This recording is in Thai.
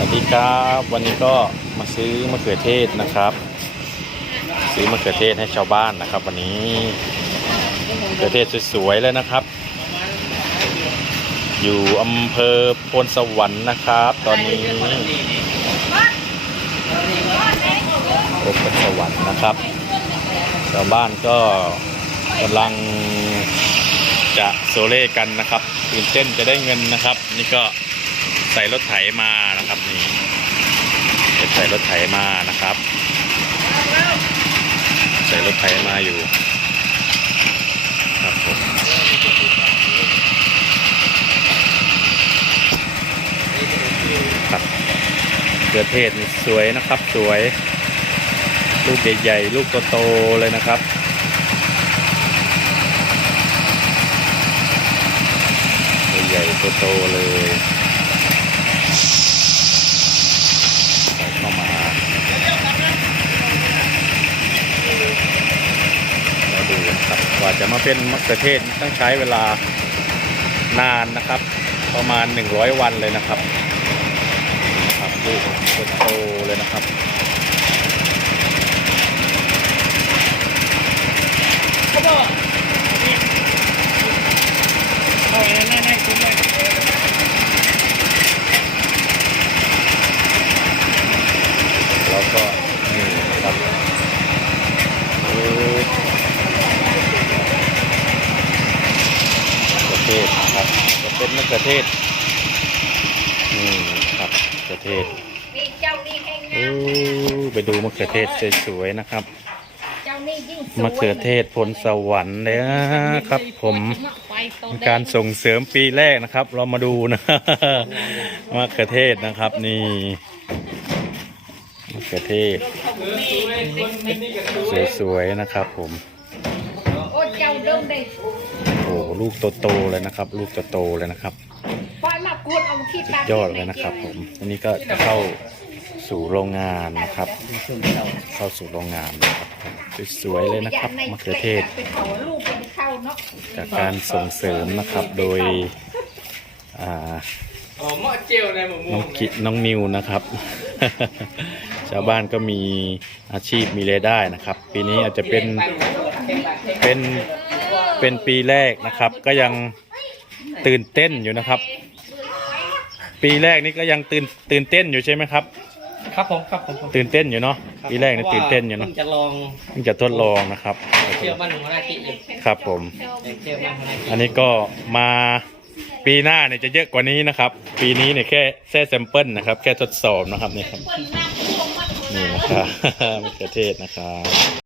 สวัสดีครับ วันนี้ก็มาซื้อมะเขือเทศนะครับ ซื้อมะเขือเทศให้ชาวบ้านนะครับ วันนี้มะเขือเทศสวยๆเลยนะครับ อยู่อำเภอโพนสวรรค์นะครับ ตอนนี้โพนสวรรค์นะครับ ชาวบ้านก็กำลังจะโซเล่กันนะครับตื่นเต้นจะได้เงินนะครับ นี่ก็ ใส่รถไถมานะครับนี่ใส่รถไถมานะครับ ใส่รถไถมาอยู่ครับผมครับเกือเทศนี่สวยนะครับสวย ลูกใหญ่ๆลูกโตๆเลยนะครับใหญ่โตๆเลย จะมาเป็นมะเขือเทศต้องใช้เวลานานนะครับ ประมาณ 100 วันเลยนะครับครับลูกโตเลยนะครับเขาบอกเอาไอ้นั่นให้คุณเลยแล้วก็นี่ครับโอ้มะเขือเทศครับจะ เป็นมะเขือเทศ นี่ครับมะเขือเทศนี่เจ้านี่แห้งโอ้งามไปดูมะเขือเทศสวยๆนะครับ เจ้านี่ยิ่งสวยมะเขือเทศพลสวรรค์เลยนะครับ ผมการส่งเสริมปีแรกนะครับ เรามาดูนะ มะเขือเทศนะครับ นี่มะเขือเทศ สวยๆนะครับ ผม โอ้เจ้าเดิมได้โอ้ ลูกโตๆเลยนะครับ ลูกโตๆเลยนะครับยอาที่สุดยอดเลยนะครับ ผมอันนี้ก็เข้าสู่โรงงานนะครับ เข้าสู่โรงงานนะครับสวยๆเลยนะครับมะเขือเทศ จากการส่งเสริมนะครับโดยน้องกิน้องนิวนะครับ ชาวบ้านก็มีอาชีพมีรายได้นะครับ ปีนี้อาจจะเป็นเป็น เป็นปีแรกนะครับ ก็ยังตื่นเต้นอยู่นะครับ ปีแรกนี้ก็ยังตื่นตื่นเต้นอยู่ใช่ไหมครับ ครับผมครับผมตื่นเต้นอยู่เนาะปีแรกนี่ตื่นเต้นอยู่เนาะพิ่งจะลองเพิ่งจะทดลองนะครับเชื่อมั่นหัวหน้าที่อยู่ครับผมเชื่อมั่นหัวหน้าที่อันนี้ก็มาปีหน้าเนี่ยจะเยอะกว่านี้นะครับ ปีนี้เนี่ยแค่แค่แซมเปิลนะครับ แค่ทดสอบนะครับนี่ครับนี่นะครับมะเขือเทศนะครับ